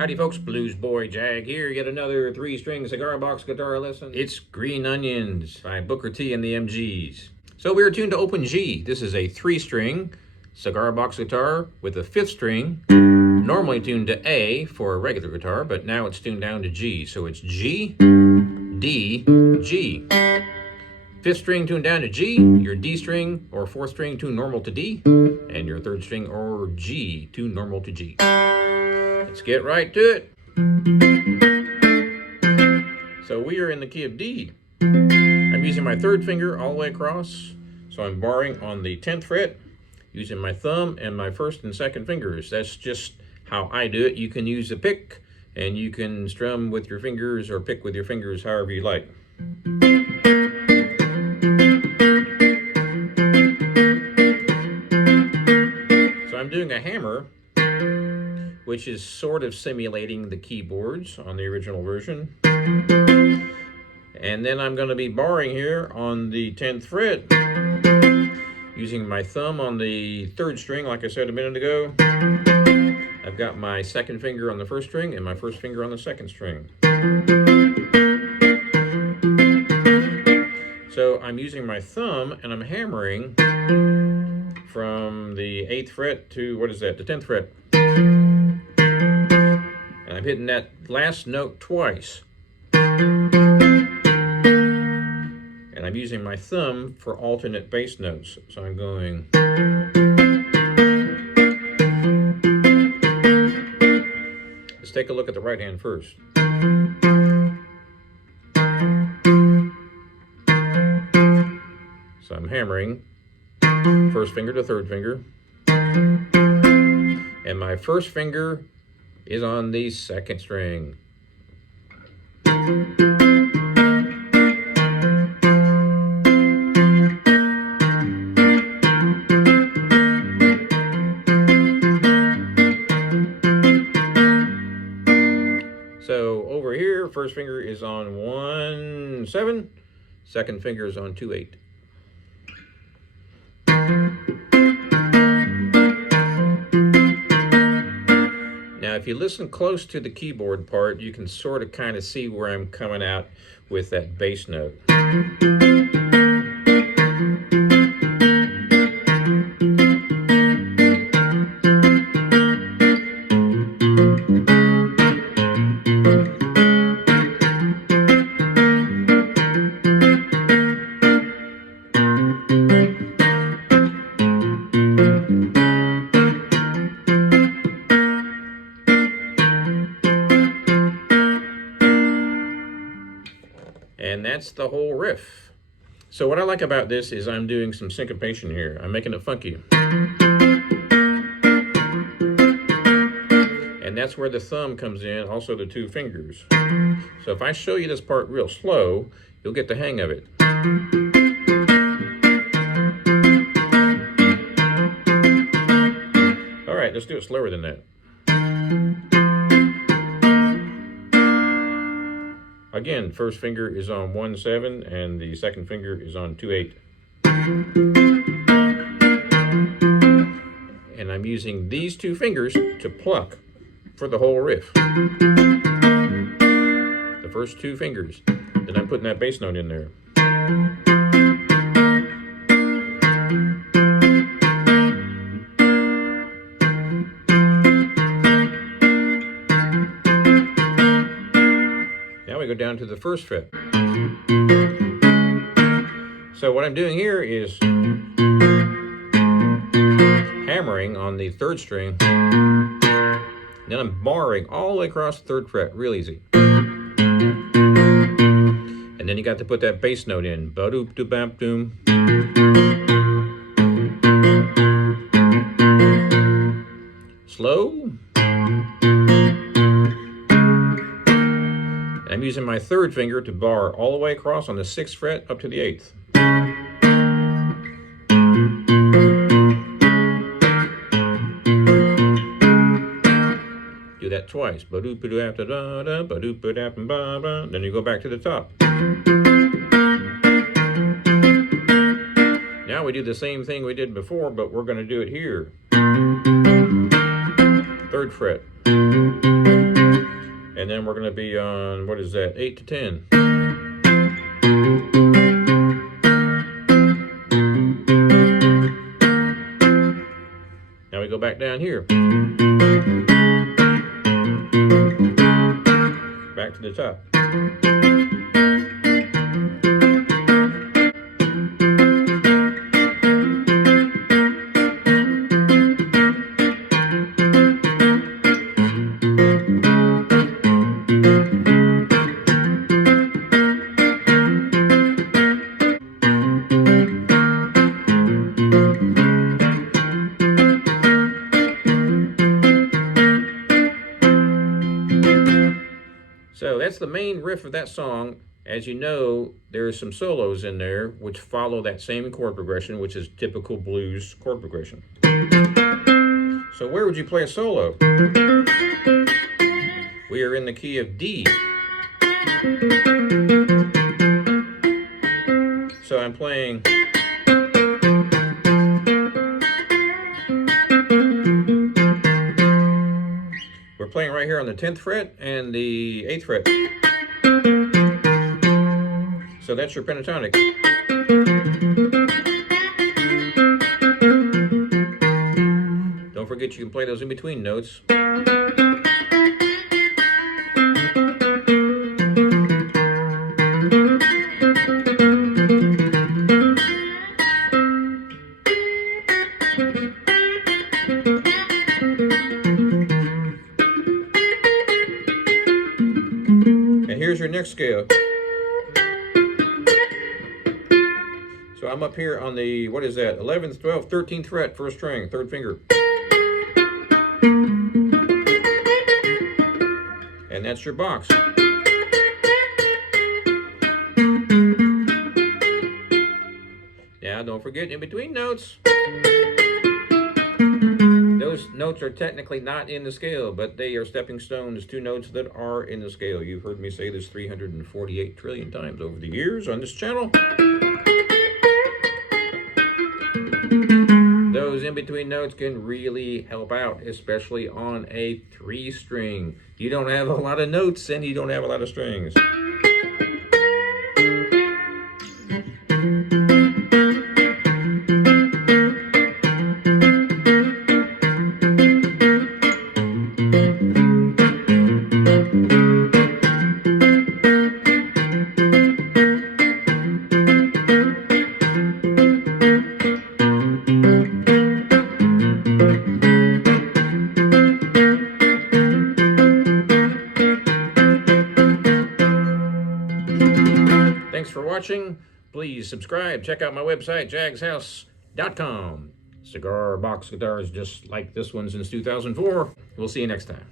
Howdy folks, Bluesboyjag here, yet another 3-string cigar box guitar lesson. It's Green Onions by Booker T and the MGs. So we are tuned to open G. This is a 3-string cigar box guitar with a 5th string, normally tuned to A for a regular guitar, but now it's tuned down to G. So it's G, D, G. 5th string tuned down to G, your D string or 4th string tuned normal to D, and your 3rd string or G tuned normal to G. Let's get right to it. So we are in the key of D. I'm using my 3rd finger all the way across. So I'm barring on the 10th fret, using my thumb and my 1st and 2nd fingers. That's just how I do it. You can use a pick, and you can strum with your fingers or pick with your fingers, however you like. So I'm doing a hammer, which is sort of simulating the keyboards on the original version. And then I'm going to be barring here on the 10th fret, using my thumb on the 3rd string, like I said a minute ago. I've got my 2nd finger on the 1st string and my 1st finger on the 2nd string. So I'm using my thumb and I'm hammering from the 8th fret to, what is that, the 10th fret. And I'm hitting that last note twice. And I'm using my thumb for alternate bass notes. So I'm going. Let's take a look at the right hand first. So I'm hammering 1st finger to 3rd finger. And my 1st finger is on the 2nd string. So over here, 1st finger is on 1-7, 2nd finger is on 2-8. Now, if you listen close to the keyboard part, you can sort of kind of see where I'm coming out with that bass note. And that's the whole riff. So what I like about this is I'm doing some syncopation here. I'm making it funky. And that's where the thumb comes in, also the 2 fingers. So if I show you this part real slow, you'll get the hang of it. All right, let's do it slower than that. Again, 1st finger is on 1-7 and the 2nd finger is on 2-8. And I'm using these 2 fingers to pluck for the whole riff. The first 2 fingers. Then I'm putting that bass note in there. We go down to the 1st fret. So what I'm doing here is hammering on the 3rd string. Then I'm barring all the way across the 3rd fret, real easy. And then you got to put that bass note in. Ba-doop-doop-bap-doom. Slow. I'm using my 3rd finger to bar all the way across on the 6th fret up to the 8th. Do that twice. Ba-doop-a-doop-da-da-da, ba-doop-a-dap-ba-ba. Then you go back to the top. Now we do the same thing we did before, but we're going to do it here. 3rd fret. And then we're going to be on, what is that, 8 to 10. Now we go back down here. Back to the top. So that's the main riff of that song. As you know, there are some solos in there which follow that same chord progression, which is typical blues chord progression. So where would you play a solo? We are in the key of D. So I'm playing. We're playing right here on the 10th fret and the 8th fret. So that's your pentatonic. Don't forget you can play those in between notes. And here's your next scale. So I'm up here on the, what is that, 11th, 12th, 13th fret, 1st string, 3rd finger. And that's your box. Now don't forget in between notes. Those notes are technically not in the scale, but they are stepping stones to notes that are in the scale. You've heard me say this 348 trillion times over the years on this channel. Those in-between notes can really help out, especially on a 3-string. You don't have a lot of notes and you don't have a lot of strings. Thanks for watching. Please subscribe. Check out my website, jagshouse.com. Cigar box guitars just like this one since 2004. We'll see you next time.